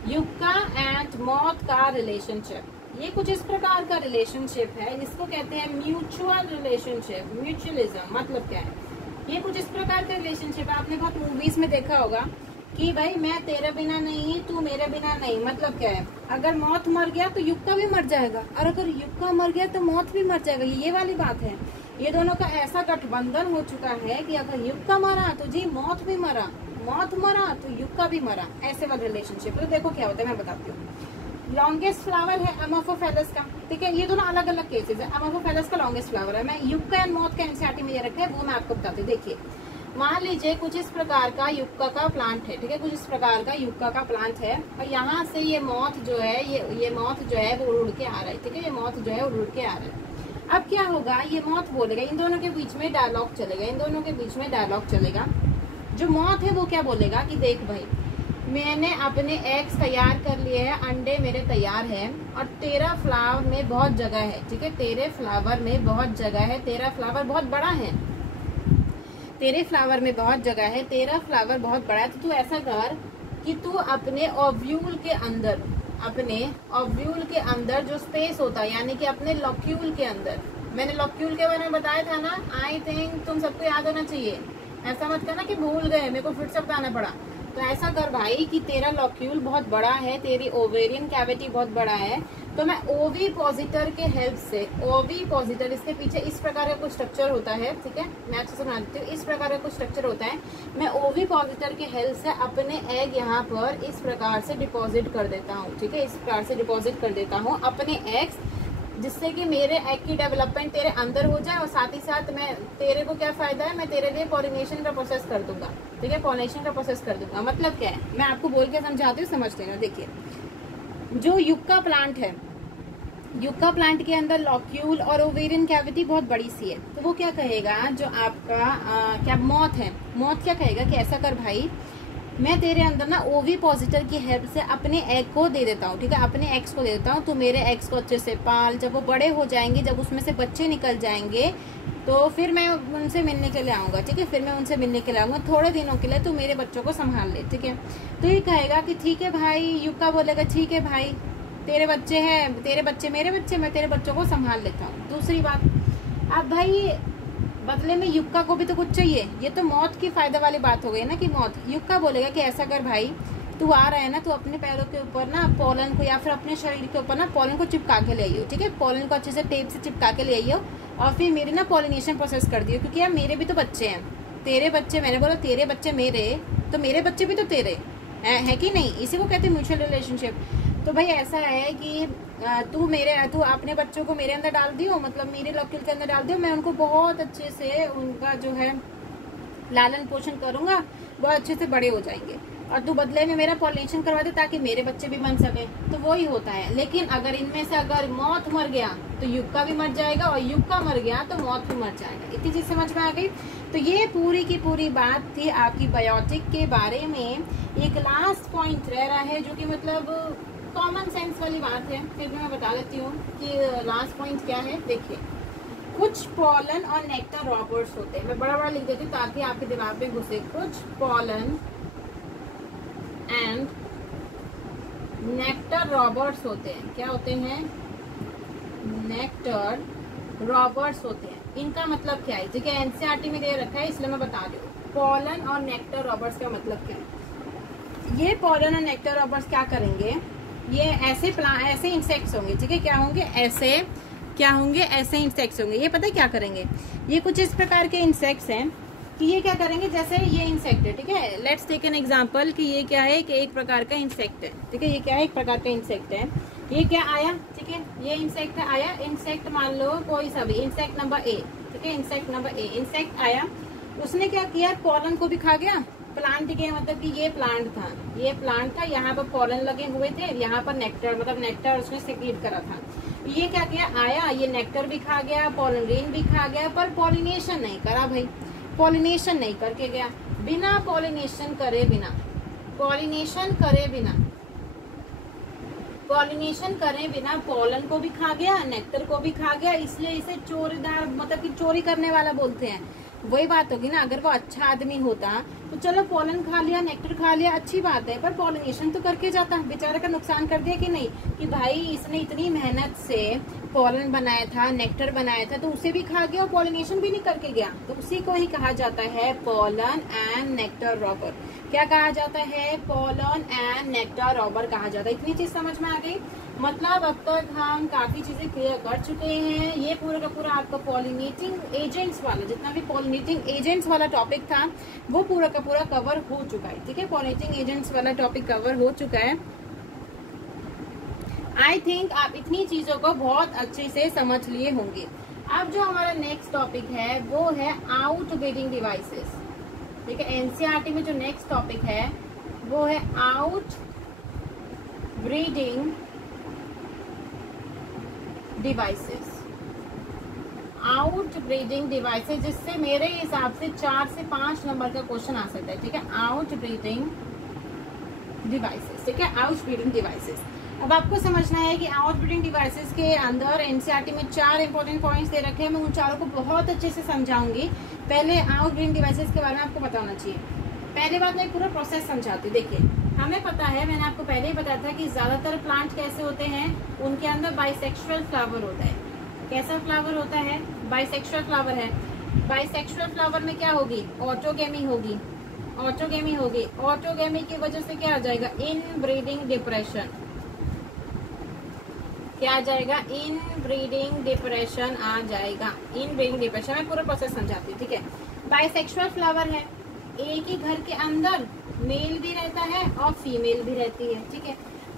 युक्का एंड मॉथ का रिलेशनशिप, ये कुछ इस प्रकार का रिलेशनशिप है जिसको कहते हैं म्यूचुअल रिलेशनशिप, म्यूचुअलिज्म। मतलब क्या है? ये कुछ इस प्रकार का रिलेशनशिप है, आपने बहुत मूवीज में देखा होगा कि भाई मैं तेरे बिना नहीं, तू मेरे बिना नहीं। मतलब क्या है? अगर मौत मर गया तो युक्का भी मर जाएगा, और अगर युक्का मर गया तो मौत भी मर जाएगा। ये वाली बात है। ये दोनों का ऐसा गठबंधन हो चुका है कि अगर युक्का मरा तो जी मौत भी मरा, मौत मरा तो युक्का भी मरा, ऐसे वाला रिलेशनशिप। तो देखो क्या होता है, मैं बताती हूँ। लॉन्गेस्ट फ्लावर है अमोर्फोफेलस का, ठीक है, ये दोनों अलग अलग केसेस है। अमोर्फोफेलस का लॉन्गेस्ट फ्लावर है, मैं युक्का एंड मॉथ का एनसीईआरटी में ये रखा है, वो मैं आपको बताती हूँ। देखिए, मान लीजिए कुछ इस प्रकार का युक्का का प्लांट है, ठीक है, कुछ इस प्रकार का युक्का का प्लांट है, और यहाँ से ये मॉथ जो है, ये मॉथ जो है वो उड़ के आ रहा है, ठीक है, ये मॉथ जो है उड़ के आ रहा है। अब क्या होगा? ये मॉथ बोलेगा, इन दोनों के बीच में डायलॉग चलेगा, इन दोनों के बीच में डायलॉग चलेगा। जो मॉथ है वो क्या बोलेगा कि देख भाई, मैंने अपने एग्स तैयार कर लिए हैं, अंडे मेरे तैयार हैं, और तेरा फ्लावर में बहुत जगह है, ठीक है, तेरे फ्लावर में बहुत जगह है, तेरा फ्लावर बहुत बड़ा है, तेरे फ्लावर में बहुत जगह है, तेरा फ्लावर बहुत बड़ा है, तो तू ऐसा कर कि तू अपने ओव्यूल के अंदर, अपने ओव्यूल के अंदर जो स्पेस होता है, यानी कि अपने लॉक्यूल के अंदर, मैंने लॉक्यूल के बारे में बताया था ना, आई थिंक तुम सबको याद होना चाहिए। ऐसा मत करना कि भूल गए, मेरे को फिर से बताना पड़ा। तो ऐसा कर भाई कि तेरा लॉक्यूल बहुत बड़ा है, तेरी ओवेरियन कैविटी बहुत बड़ा है, तो मैं ओवी पॉजिटर के हेल्प से, ओवी पॉजिटर, इसके पीछे इस प्रकार का कुछ स्ट्रक्चर होता है, ठीक है, मैं अच्छे से बना देती हूँ। इस प्रकार का कुछ स्ट्रक्चर होता है, मैं ओवी पॉजिटर के हेल्प से अपने एग यहाँ पर इस प्रकार से डिपॉजिट कर देता हूँ, ठीक है, इस प्रकार से डिपॉजिट कर देता हूँ अपने एग्स, जिससे कि मेरे एग की डेवलपमेंट तेरे अंदर हो जाए, और साथ ही साथ मैं, तेरे को क्या फायदा है, मैं तेरे लिए पॉलिनेशन का प्रोसेस कर दूंगा, ठीक है, पॉलिनेशन का प्रोसेस कर दूंगा। मतलब क्या है, मैं आपको बोल के समझाती हूँ, समझ लेना। देखिए, जो युक्का प्लांट है, युक्का प्लांट के अंदर लॉक्यूल और ओवेरियन कैविटी बहुत बड़ी सी है, तो वो क्या कहेगा, जो आपका क्या मॉथ है, मॉथ क्या कहेगा कि ऐसा कर भाई, मैं तेरे अंदर ना ओवी पॉजिटर की हेल्प से अपने एग को दे देता हूँ, ठीक है, अपने एग्स को दे देता हूँ, तो मेरे एग्स को अच्छे से पाल, जब वो बड़े हो जाएंगे, जब उसमें से बच्चे निकल जाएंगे, तो फिर मैं उनसे मिलने के लिए आऊँगा, ठीक है, फिर मैं उनसे मिलने के लिए आऊँगा थोड़े दिनों के लिए, तो मेरे बच्चों को संभाल ले, ठीक है। तो ये कहेगा कि ठीक है भाई, युक्का बोलेगा ठीक है भाई, तेरे बच्चे हैं, तेरे बच्चे मेरे बच्चे, मैं तेरे बच्चों को संभाल लेता हूँ। दूसरी बात, अब भाई बदले में युक्का को भी तो कुछ चाहिए, ये तो मौत की फायदा वाली बात हो गई ना, कि मौत, युक्का बोलेगा कि ऐसा कर भाई, तू आ रहा है ना, तू अपने पैरों के ऊपर ना पॉलन को, या फिर अपने शरीर के ऊपर ना पॉलन को चिपका के ले आइयो, ठीक है, पॉलन को अच्छे से टेप से चिपका के ले आइयो, और फिर मेरी ना पॉलिनेशन प्रोसेस कर दियो, क्योंकि यार मेरे भी तो बच्चे हैं, तेरे बच्चे, मैंने बोला तेरे बच्चे मेरे, तो मेरे बच्चे भी तो तेरे है कि नहीं, इसी को कहते हैं म्यूचुअल रिलेशनशिप। तो भाई ऐसा है कि तू अपने बच्चों को मेरे अंदर डाल दियो, मतलब मेरे लॉक्यूल के अंदर डाल दियो, मैं उनको बहुत अच्छे से उनका जो है लालन पोषण करूंगा, बहुत अच्छे से बड़े हो जाएंगे, और तू बदले में मेरा पॉलिनेशन करवा दे ताकि मेरे बच्चे भी बन सके। तो वो ही होता है। लेकिन अगर इनमें से अगर मौत मर गया तो युक्का भी मर जाएगा, और युक्का मर गया तो मौत भी मर जाएगा। इतनी चीज समझ में आ गई। तो ये पूरी की पूरी बात थी आपकी बायोटिक के बारे में। एक लास्ट पॉइंट रह रहा है जो कि मतलब कॉमन सेंस वाली बात है, फिर भी मैं बता देती हूँ कि लास्ट पॉइंट क्या है। देखिए, कुछ पॉलन और नेक्टर रॉबर्स होते हैं, मैं बड़ा बड़ा लिख देती हूँ ताकि आपके दिमाग में घुसे। कुछ पॉलन एंड नेक्टर रॉबर्स होते हैं। क्या होते हैं? नेक्टर रॉबर्स होते हैं। इनका मतलब क्या है? ठीक है, एनसीईआरटी में दे रखा है इसलिए मैं बता दूँ। पॉलन और नेक्टर रॉबर्स का मतलब क्या है? ये पॉलन और नेक्टर रॉबर्स क्या करेंगे? ये ऐसे इंसेक्ट्स होंगे, ठीक है, क्या होंगे? ऐसे क्या होंगे, ऐसे इंसेक्ट्स होंगे। ये पता है क्या करेंगे, ये कुछ इस प्रकार के इंसेक्ट्स हैं कि ये क्या करेंगे, जैसे ये इंसेक्ट है, ठीक है, लेट्स टेक एन एग्जांपल कि ये क्या है कि एक प्रकार का इंसेक्ट है, ठीक है, ये क्या है, एक प्रकार का इंसेक्ट है। ये क्या आया, ठीक है, ये इंसेक्ट आया, इंसेक्ट मान लो कोई सा भी, इंसेक्ट नंबर ए, ठीक है, इंसेक्ट नंबर ए, इंसेक्ट आया, उसने क्या किया, पॉलन को भी खा गया, प्लांट के, मतलब कि ये प्लांट था, ये प्लांट था, यहाँ पर पॉलन लगे हुए थे, यहाँ पर नेक्टर, मतलब नेक्टर उसने सेक्रेट करा था। ये क्या किया, आया, ये नेक्टर भी खा गया, पॉलन ग्रेन भी खा गया, पर पॉलिनेशन नहीं करा भाई, पॉलिनेशन नहीं करके गया, बिना पॉलिनेशन करे बिना, पॉलिनेशन करे बिना, पॉलिनेशन करे बिना पॉलन को भी खा गया, नेक्टर को भी खा गया, इसलिए इसे चोरीदार, मतलब कि चोरी करने वाला बोलते हैं। वही बात होगी ना, अगर वो अच्छा आदमी होता तो चलो पॉलन खा लिया, नेक्टर खा लिया, अच्छी बात है, पर पॉलिनेशन तो करके जाता, बेचारे का नुकसान कर दिया कि नहीं, कि भाई इसने इतनी मेहनत से पॉलन बनाया था, नेक्टर बनाया था, तो उसे भी खा गया और पॉलिनेशन भी नहीं करके गया, तो उसी को ही कहा जाता है पॉलन एंड नेक्टर रॉबर। क्या कहा जाता है, पॉलन एंड नेक्टर रॉबर कहा जाता है। इतनी चीज समझ में आ गई, मतलब अब तक हम काफी चीजें क्लियर कर चुके हैं। ये पूरा का पूरा आपका पॉलिनेटिंग एजेंट्स वाला, जितना भी पॉलिनेटिंग एजेंट्स वाला टॉपिक था वो पूरा का पूरा कवर हो चुका है, ठीक है, पॉलिनेटिंग एजेंट्स वाला टॉपिक कवर हो चुका है। आई थिंक आप इतनी चीजों को बहुत अच्छे से समझ लिए होंगे। अब जो हमारा नेक्स्ट टॉपिक है वो है आउट ब्रीडिंग डिवाइसेस, ठीक है, एनसीईआरटी में जो नेक्स्ट टॉपिक है वो है out breeding devices, out breeding devices, जिससे मेरे हिसाब से 4 से 5 नंबर का क्वेश्चन आ सकता है, ठीक है, आउट ब्रीडिंग डिवाइसेस, ठीक है, आउट ब्रीडिंग डिवाइसेस। अब आपको समझना है कि आउट ब्रीडिंग डिवाइसेस के अंदर एनसीईआरटी में 4 इंपॉर्टेंट पॉइंट्स दे रखे हैं, मैं उन चारों को बहुत अच्छे से समझाऊंगी। पहले आउट ब्रीडिंग डिवाइसेस के बारे में आपको पता होना चाहिए। पहले बात मैं पूरा प्रोसेस समझाती हूँ। देखिए, हमें पता है, मैंने आपको पहले ही बताया था कि ज्यादातर प्लांट कैसे होते हैं, उनके अंदर बाइसेक्सुअल फ्लावर होता है। कैसा फ्लावर होता है, बाइसेक्सुअल फ्लावर है। बाइसेक्सुअल फ्लावर में क्या होगी, ऑटोगेमी होगी, ऑटोगेमी होगी, ऑटोगेमी की वजह से क्या आ जाएगा, इन ब्रीडिंग डिप्रेशन, क्या आ जाएगा, इन ब्रीडिंग डिप्रेशन आ जाएगा, इन ब्रीडिंग डिप्रेशन। मैं पूरा प्रोसेस समझाती हूँ, ठीक है। बाइसेक्सुअल फ्लावर है, एक ही घर के अंदर मेल भी रहता है और फीमेल भी रहती है, ठीक है,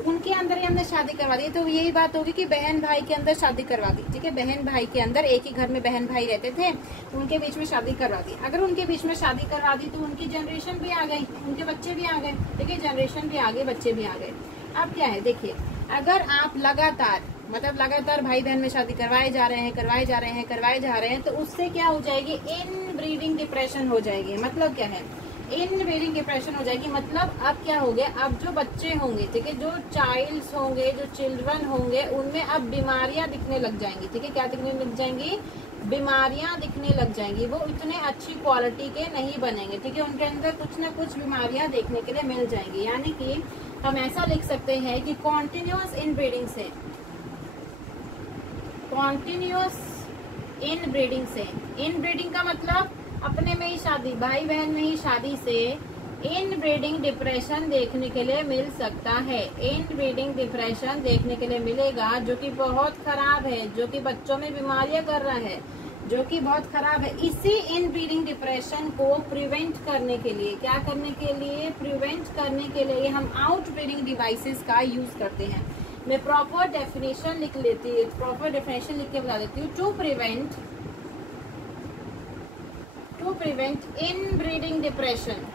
उनके अंदर ही हमने शादी करवा दी, तो यही बात होगी कि बहन भाई के अंदर शादी करवा दी, ठीक है, बहन भाई के अंदर, एक ही घर में बहन भाई रहते थे, उनके बीच में शादी करवा दी। अगर उनके बीच में शादी करवा दी तो उनकी जनरेशन भी आ गई, उनके बच्चे भी आ गए, ठीक है, जनरेशन भी आ गई, बच्चे भी आ गए। अब क्या है, देखिए, अगर आप लगातार, मतलब लगातार भाई बहन में शादी करवाए जा रहे हैं, करवाए जा रहे हैं, करवाए जा रहे हैं, तो उससे क्या हो जाएगी, इन ब्रीडिंग डिप्रेशन हो जाएगी। मतलब क्या है, इन ब्रीडिंग डिप्रेशन हो जाएगी, मतलब अब क्या हो गया, अब जो बच्चे होंगे, ठीक है, जो चाइल्ड्स होंगे, जो चिल्ड्रन होंगे, उनमें अब बीमारियां दिखने लग जाएंगी, ठीक है, क्या दिखने लग जाएंगी, बीमारियां दिखने लग जाएंगी। वो इतने अच्छी क्वालिटी के नहीं बनेंगे, ठीक है, उनके अंदर कुछ ना कुछ बीमारियां देखने के लिए मिल जाएंगी। यानी कि हम ऐसा लिख सकते हैं कि कॉन्टिन्यूअस इन ब्रीडिंग से, कॉन्टिन्यूअस इन ब्रीडिंग से, इन ब्रीडिंग का मतलब अपने में ही शादी, भाई बहन में ही शादी से इन ब्रीडिंग डिप्रेशन देखने के लिए मिल सकता है। इन ब्रीडिंग डिप्रेशन देखने के लिए मिलेगा, जो कि बहुत खराब है, जो कि बच्चों में बीमारियां कर रहा है, जो कि बहुत खराब है। इसी इन ब्रीडिंग डिप्रेशन को प्रिवेंट करने के लिए, क्या करने के लिए, प्रिवेंट करने के लिए हम आउट ब्रीडिंग डिवाइसेस का यूज करते हैं। मैं प्रॉपर डेफिनेशन लिख लेती हूँ, प्रॉपर डेफिनेशन लिख के बता देती हूँ। To prevent inbreeding depression,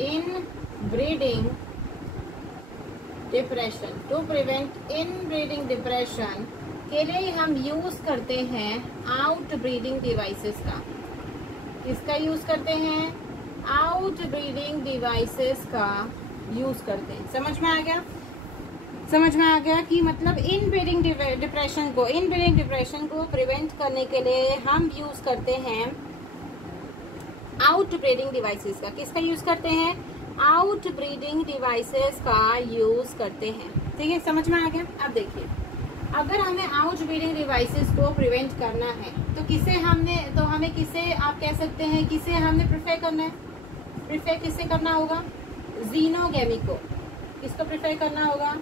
inbreeding depression, to prevent inbreeding depression के लिए हम यूज करते हैं आउट ब्रीडिंग डिवाइसेस का। किसका यूज करते हैं, आउट ब्रीडिंग डिवाइसेस का यूज करते हैं। समझ में आ गया, समझ में आ गया कि मतलब इन ब्रीडिंग डिप्रेशन को, इन ब्रीडिंग डिप्रेशन को प्रिवेंट करने के लिए हम यूज करते हैं आउट ब्रीडिंग डिवाइसेस का। किसका यूज करते हैं, आउट ब्रीडिंग डिवाइसेस का यूज करते हैं, ठीक है, समझ में आ गया। अब देखिए, अगर हमें आउट ब्रीडिंग डिवाइसेस को प्रिवेंट करना है तो किसे हमने, तो हमें किसे आप कह सकते हैं, किसे हमने प्रिफर करना है, प्रिफर किसे करना होगा, जीनोगेमी को। किसको प्रिफर करना होगा,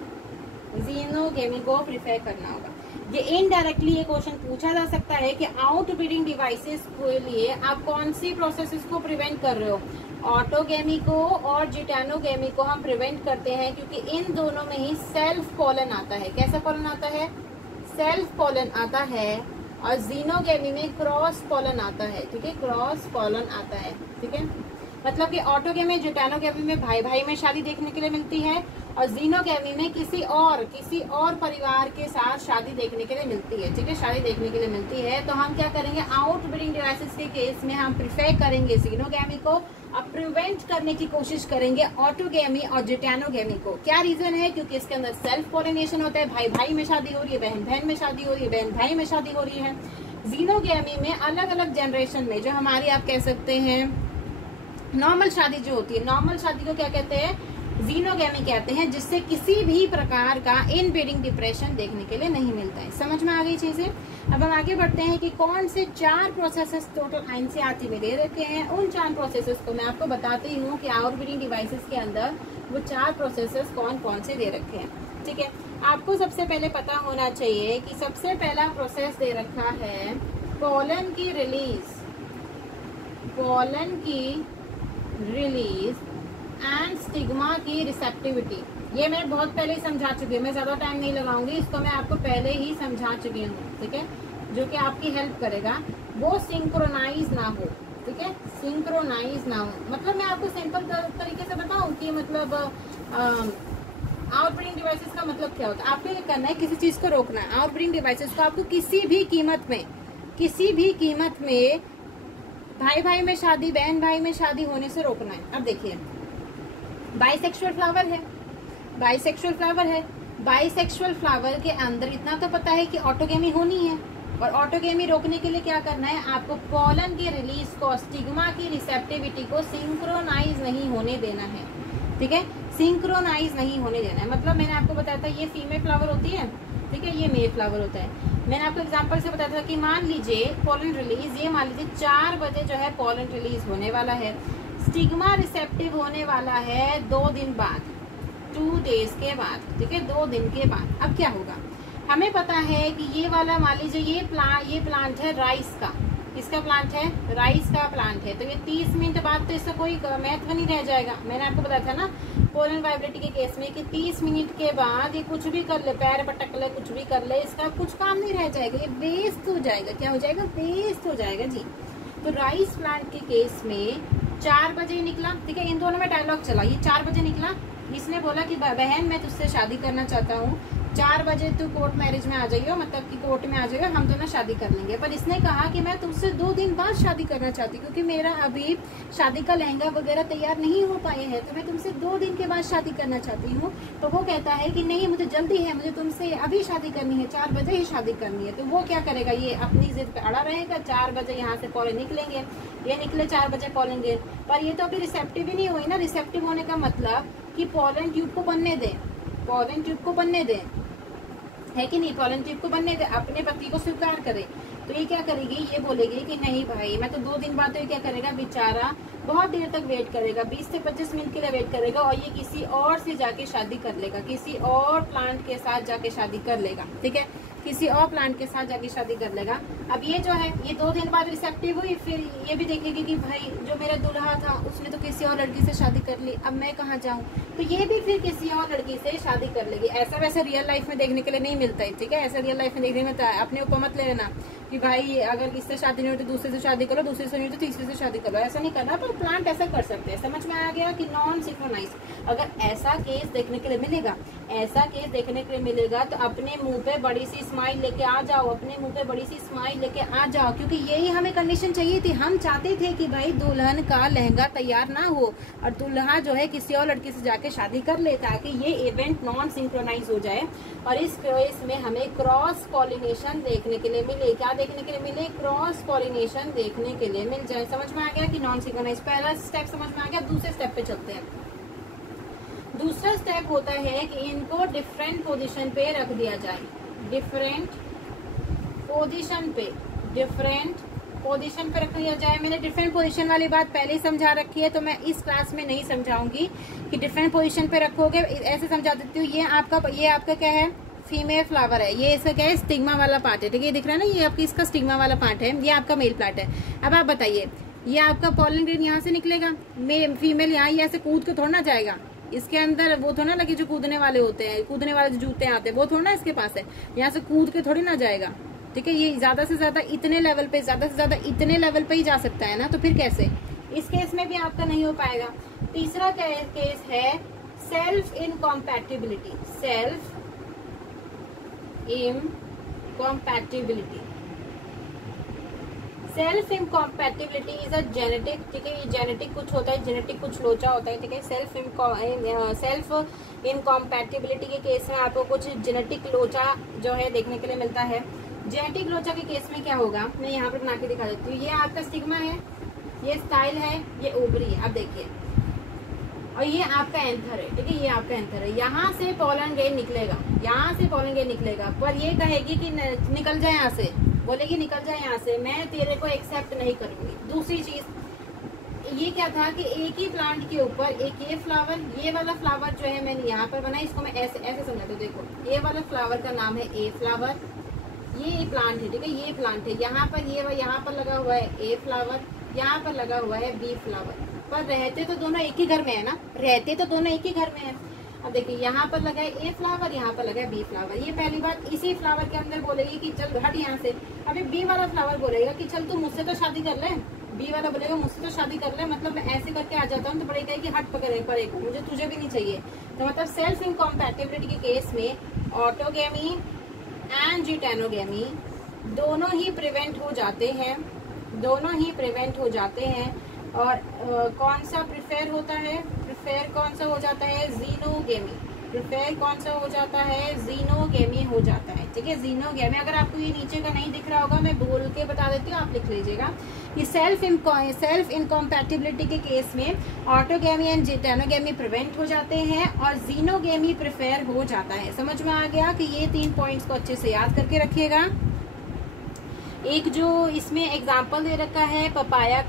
जीनोगेमी को प्रिफर करना होगा। ये इनडायरेक्टली ये क्वेश्चन पूछा जा सकता है कि आउटब्रीडिंग डिवाइसेस के लिए आप कौन सी प्रोसेसेस को प्रिवेंट कर रहे हो। ऑटोगेमी को और जिटानोगेमी को हम प्रिवेंट करते हैं क्योंकि इन दोनों में ही सेल्फ पोलन आता है। कैसा पोलन आता है? सेल्फ पोलन आता है। और जीनोगेमी में क्रॉस पोलन आता है, ठीक है, क्रॉस पोलन आता है, ठीक है। मतलब कि ऑटोगेमी जिटानोगेमी में भाई भाई में शादी देखने के लिए मिलती है और जीनोगेमी में किसी और परिवार के साथ शादी देखने के लिए मिलती है, ठीक है, शादी देखने के लिए मिलती है। तो हम क्या करेंगे, आउटब्रीडिंग डिवाइसेस के केस में हम प्रिफर करेंगे जीनोगेमी को और प्रिवेंट करने की कोशिश करेंगे ऑटोगेमी और जिटानोगेमी को। क्या रीजन है? क्योंकि इसके अंदर सेल्फ पोलिनेशन होता है, भाई भाई में शादी हो रही है, बहन बहन में शादी हो रही है, बहन भाई में शादी हो रही है। जीनोगेमी में अलग अलग जनरेशन में जो हमारी आप कह सकते हैं नॉर्मल शादी जो होती है, नॉर्मल शादी को क्या कहते हैं? जीनोगेमी कहते हैं, जिससे किसी भी प्रकार का इनब्रीडिंग डिप्रेशन देखने के लिए नहीं मिलता है। समझ में आ गई चीजें? अब हम आगे बढ़ते हैं कि कौन से 4 प्रोसेसेस टोटल एनसीईआरटी में दे रखे हैं। उन 4 प्रोसेसेस को मैं आपको बताती हूँ कि आउटब्रीडिंग डिवाइसेस के अंदर वो 4 प्रोसेसेस कौन कौन से दे रखे हैं, ठीक है। आपको सबसे पहले पता होना चाहिए कि सबसे पहला प्रोसेस दे रखा है पोलन की रिलीज, पोलन की रिलीज एंड स्टिग्मा की रिसेप्टिविटी। ये मैं बहुत पहले ही समझा चुकी हूँ, मैं ज्यादा टाइम नहीं लगाऊंगी, इसको मैं आपको पहले ही समझा चुकी हूँ, ठीक है, जो कि आपकी हेल्प करेगा। वो सिंक्रोनाइज ना हो, ठीक है, सिंक्रोनाइज ना हो। मतलब मैं आपको सिंपल तरीके से बताऊं कि मतलब आउटब्रीडिंग डिवाइसेस का मतलब क्या होता है। आपको ये करना है, किसी चीज को रोकना है। आउटब्रीडिंग डिवाइसेस को आपको किसी भी कीमत में भाई भाई में शादी, बहन भाई में शादी होने से रोकना है। अब देखिए, बाइसेक्सुअल फ्लावर है, बाइसेक्सुअल फ्लावर है, बाइसेक्सुअल फ्लावर के अंदर इतना तो पता है कि ऑटोगेमी होनी है। और ऑटोगेमी रोकने के लिए क्या करना है? आपको पोलन की रिलीज को, स्टिग्मा की रिसेप्टिविटी को सिंक्रोनाइज नहीं होने देना है, ठीक है, सिंक्रोनाइज नहीं होने देना है। मतलब मैंने आपको बताया था ये फीमेल फ्लावर होती है, ठीक है, ये मेल फ्लावर होता है। मैंने आपको एग्जांपल से बताया था कि मान लीजिए पोलन रिलीज, ये मान लीजिए 4 बजे जो है पोलन रिलीज होने वाला है, स्टिग्मा रिसेप्टिव होने वाला है 2 दिन बाद, 2 डेज के बाद, ठीक है, 2 दिन के बाद। अब क्या होगा? हमें पता है कि ये वाला मान लीजिए ये प्लांट है राइस का, किसका प्लांट है? राइस का प्लांट है। तो ये 30 मिनट बाद तो इसका कोई महत्व नहीं रह जाएगा। मैंने आपको बताया था ना पोलन वाइब्रेटी के केस में कि 30 मिनट के बाद ये कुछ भी कर ले, पैर पटक ले, कुछ भी कर ले, इसका कुछ काम नहीं रह जाएगा, ये वेस्ट हो जाएगा। क्या हो जाएगा? वेस्ट हो जाएगा जी। तो राइस प्लांट के केस में 4 बजे निकला, ठीक है, इन दोनों में डायलॉग चला। ये 4 बजे निकला, इसने बोला कि बहन मैं तुझसे शादी करना चाहता हूँ, 4 बजे तू कोर्ट मैरिज में आ जाइयो, मतलब कि कोर्ट में आ जाइयो, हम दोनों शादी कर लेंगे। पर इसने कहा कि मैं तुझसे 2 दिन बाद शादी करना चाहती हूँ क्योंकि मेरा अभी शादी का लहंगा वगैरह तैयार नहीं हो पाए हैं, तो मैं तुमसे 2 दिन के बाद शादी करना चाहती हूँ। तो वो कहता है कि नहीं, मुझे जल्दी है, मुझे तुमसे अभी शादी करनी है, 4 बजे ही शादी करनी है। तो वो क्या करेगा? ये अपनी जिद पे अड़ा रहेगा, 4 बजे यहाँ से कॉलेज निकलेंगे, ये निकले 4 बजे कॉलेंगे। पर ये तो अभी रिसेप्टिव ही नहीं हुई ना। रिसेप्टिव होने का मतलब कि पोलन ट्यूब को बनने दें, पोलन ट्यूब को बनने दें, है कि नहीं, पोलन ट्यूब को बनने दे, अपने पति को स्वीकार करे। तो ये क्या करेगी? ये बोलेगी कि नहीं भाई मैं तो 2 दिन बाद, तो ये क्या करेगा? बेचारा बहुत देर तक वेट करेगा, 20 से 25 मिनट के लिए वेट करेगा और ये किसी और से जाके शादी कर लेगा, किसी और प्लांट के साथ जाके शादी कर लेगा, ठीक है, किसी और प्लांट के साथ जाके शादी कर लेगा। अब ये जो है ये 2 दिन बाद रिसेप्टिव हुई, फिर ये भी देखेगी कि भाई जो मेरा दूल्हा था उसने तो किसी और लड़की से शादी कर ली, अब मैं कहाँ जाऊँ, तो ये भी फिर किसी और लड़की से शादी कर लेगी। ऐसा वैसे रियल लाइफ में देखने के लिए नहीं मिलता है, ठीक है, ऐसा रियल लाइफ में देखने में मिलता है। अपने ऊपर मत ले लेना कि भाई अगर इससे शादी नहीं होती दूसरे से शादी करो, दूसरे से नहीं होती तीसरे से शादी करो, ऐसा नहीं करना। पर प्लांट ऐसा कर सकते हैं। समझ में आ गया कि नॉन सिंक्रोनाइज। अगर ऐसा केस देखने के लिए मिलेगा, ऐसा केस देखने के लिए मिलेगा तो अपने मुंह पे बड़ी सी स्माइल लेके आ जाओ, अपने मुंह पे बड़ी सी स्माइल लेके आ जाओ, क्योंकि यही हमें कंडीशन चाहिए थी। हम चाहते थे कि भाई दुल्हन का लहंगा तैयार ना हो और दुल्हा जो है किसी और लड़की से जाके शादी कर ले, ताकि ये इवेंट नॉन सिंक्रोनाइज हो जाए और इस केस में हमें क्रॉस पॉलिनेशन देखने के लिए मिले। क्या देखने के लिए मिले? क्रॉस पॉलिनेशन देखने के लिए मिल जाए। समझ में आ गया कि नॉन सिंक्रोनाइज। पहला स्टेप समझ में आ गया। दूसरे स्टेप पे चलते हैं। दूसरा स्टेप होता है कि इनको डिफरेंट पोजीशन पे रख दिया जाए, डिफरेंट पोजीशन पे, डिफरेंट पोजीशन पे रख दिया जाए। मैंने डिफरेंट पोजीशन वाली बात पहले ही समझा रखी है, तो मैं इस क्लास में नहीं समझाऊंगी कि डिफरेंट पोजीशन पे रखोगे। ऐसे समझा देती हूँ। ये आपका क्या है? फीमेल फ्लावर है, ये इसका क्या है, स्टिग्मा वाला पार्ट है, ठीक है, ये दिख रहा है ना, ये आपकी इसका स्टिग्मा वाला पार्ट है, ये आपका मेल पार्ट है। अब आप बताइए, ये आपका पॉलन ग्रेन यहाँ से निकलेगा, फीमेल यहाँ ऐसे कूद के थोड़ा ना जाएगा, इसके अंदर वो थोड़ा ना लगे जो कूदने वाले होते हैं, कूदने वाले जो जूते आते हैं वो थोड़ा ना इसके पास है, यहाँ से कूद के थोड़ी ना जाएगा, ठीक है। ये ज्यादा से ज्यादा इतने लेवल पे, ज्यादा से ज्यादा इतने लेवल पे ही जा सकता है ना, तो फिर कैसे, इस केस में भी आपका नहीं हो पाएगा। तीसरा केस है self इनकॉम्पैटिबिलिटी, self इनकॉम्पैटिबिलिटी। Self इनकॉम्पैटिबिलिटी is a genetic, ठीक है, ये जेनेटिक कुछ होता है, जेनेटिक कुछ लोचा होता है, ठीक है। सेल्फ इनकॉम्पैटिबिलिटी के केस में आपको कुछ जेनेटिक लोचा जो है देखने के लिए मिलता है। जेनेटिक लोचा के केस में क्या होगा, मैं यहाँ पर बना के दिखा देती हूँ। ये आपका स्टिग्मा है, ये स्टाइल है, ये ओवरी है, अब देखिए, और ये आपका एंथर है, ठीक है, ये आपका एंथर है। यहाँ से पॉलन ग्रेन निकलेगा, यहाँ से पॉलन ग्रेन निकलेगा, पर ये कहेगी कि निकल जाए यहाँ से, बोलेगी निकल जाए यहाँ से, मैं तेरे को एक्सेप्ट नहीं करूंगी। दूसरी चीज ये क्या था कि एक ही प्लांट के ऊपर एक ये फ्लावर, ये वाला फ्लावर जो है मैंने यहाँ पर बनाया, इसको मैं ऐसे ऐसे समझाती हूँ। देखो, ये वाला फ्लावर का नाम है ए फ्लावर, ये प्लांट है, ठीक है, ये प्लांट है। यहाँ पर ये यहाँ पर लगा हुआ है ए फ्लावर, यहाँ पर लगा हुआ है बी फ्लावर, पर रहते तो दोनों एक ही घर में है ना, रहते तो दोनों एक ही घर में है। अब देखिए, यहाँ पर लगा है ए फ्लावर, यहाँ पर लगा है बी फ्लावर। ये पहली बात, इसी फ्लावर के अंदर बोलेगी कि चल हट यहाँ से। अभी बी वाला फ्लावर बोलेगा कि चल तू मुझसे तो शादी कर ले, बी वाला बोलेगा मुझसे तो शादी कर ले, मतलब मैं ऐसे करके आ जाता हूँ, तो बड़े कहेगी हट पकड़े पड़े को, मुझे तुझे भी नहीं चाहिए। तो मतलब सेल्फ इनकॉम्पैटिबिलिटी के केस में ऑटोगेमी एंड जिटेनोगेमी दोनों ही प्रिवेंट हो जाते हैं, दोनों ही प्रिवेंट हो जाते हैं। और कौन सा प्रिफेयर होता है, प्रिफेयर कौन सा हो जाता है, जीनोगेमी, प्रिफेयर कौन सा हो जाता है, जीनोगेमी हो जाता है, ठीक है, जीनोगेमी। अगर आपको ये नीचे का नहीं दिख रहा होगा, मैं बोल के बता देती हूँ, आप लिख लीजिएगा। ये सेल्फ इनकॉम्पैटिबिलिटी के केस में ऑटोगेमी एंड जिटेनोगेमी प्रिवेंट हो जाते हैं और जीनोगेमी प्रिफेयर हो जाता है। समझ में आ गया कि ये 3 पॉइंट्स को अच्छे से याद करके रखिएगा। एक जो इसमें एग्जाम्पल दे रखा है पपाया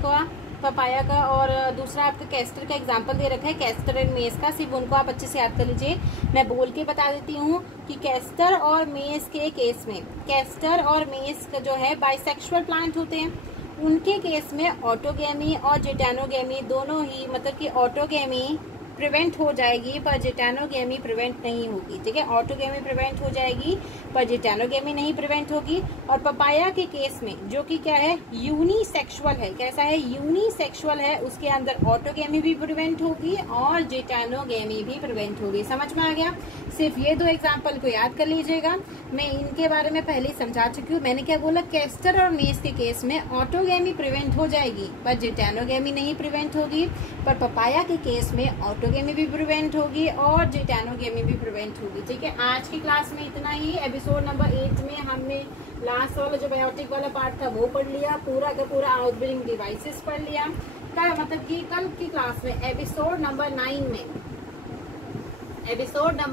का, और दूसरा आपका कैस्टर का एग्जाम्पल दे रखा है, कैस्टर एंड मेज का। सिर्फ उनको आप अच्छे से याद कर लीजिए। मैं बोल के बता देती हूँ कि कैस्टर और मेज के केस में, कैस्टर और मेज का जो है बाइसेक्सुअल प्लांट होते हैं, उनके केस में ऑटोगेमी और जिटेनोगेमी दोनों ही, मतलब कि ऑटोगेमी प्रिवेंट हो जाएगी पर जिटेनोगेमी प्रिवेंट नहीं होगी, ठीक है। ऑटोगेमी प्रिवेंट हो जाएगी पर जिटेनोगेमी नहीं प्रिवेंट होगी। और पपाया के केस में जो कि क्या है, यूनिसेक्सुअल है, कैसा है, यूनिसेक्सुअल है, उसके अंदर ऑटोगेमी भी प्रिवेंट होगी और जिटेनोगेमी भी प्रिवेंट होगी। समझ में आ गया। सिर्फ ये 2 एग्जाम्पल को याद कर लीजिएगा। मैं इनके बारे में पहले ही समझा चुकी हूँ। मैंने क्या बोला, कैस्टर और मेज के केस में ऑटोगेमी प्रिवेंट हो जाएगी पर जिटेनोगेमी नहीं प्रिवेंट होगी, पर पपाया के केस में ऑटोगेमी भी प्रिवेंट होगी और जिटेनोगेमी भी प्रिवेंट होगी, ठीक है। आज की क्लास में इतना ही। एपिसोड नंबर 8 में हमने लास्ट वाला जो बायोटिक वाला पार्ट था वो पढ़ लिया, पूरा का पूरा आउटब्रीडिंग डिवाइसेस पढ़ लिया। कल मतलब कि कल की क्लास में एपिसोड नंबर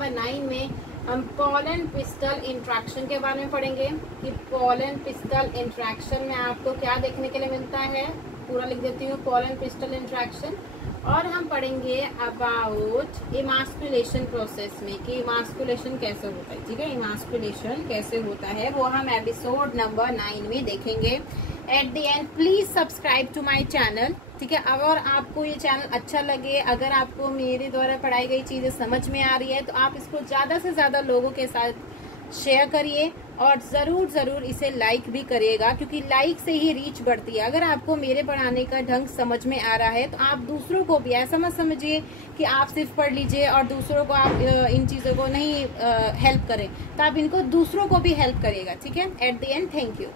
9 में हम पॉलन पिस्टल इंट्रैक्शन के बारे में पढ़ेंगे कि पॉलन पिस्टल इंट्रैक्शन में आपको क्या देखने के लिए मिलता है। पूरा लिख देती हूँ, पॉलन पिस्टल इंट्रैक्शन। और हम पढ़ेंगे अबाउट इमास्कुलेशन प्रोसेस में कि इमास्कुलेशन कैसे होता है, ठीक है, इमास्कुलेशन कैसे होता है वो हम एपिसोड नंबर 9 में देखेंगे। At the end please subscribe to my channel, ठीक है। अगर आपको ये चैनल अच्छा लगे, अगर आपको मेरे द्वारा पढ़ाई गई चीजें समझ में आ रही है, तो आप इसको ज्यादा से ज्यादा लोगों के साथ शेयर करिए और जरूर इसे लाइक भी करिएगा, क्योंकि लाइक से ही रीच बढ़ती है। अगर आपको मेरे पढ़ाने का ढंग समझ में आ रहा है तो आप दूसरों को भी ऐसा मत समझिए कि आप सिर्फ पढ़ लीजिए और दूसरों को आप इन चीजों को नहीं हेल्प करें, तो आप इनको दूसरों को भी हेल्प करिएगा, ठीक है। Eight the and thank you.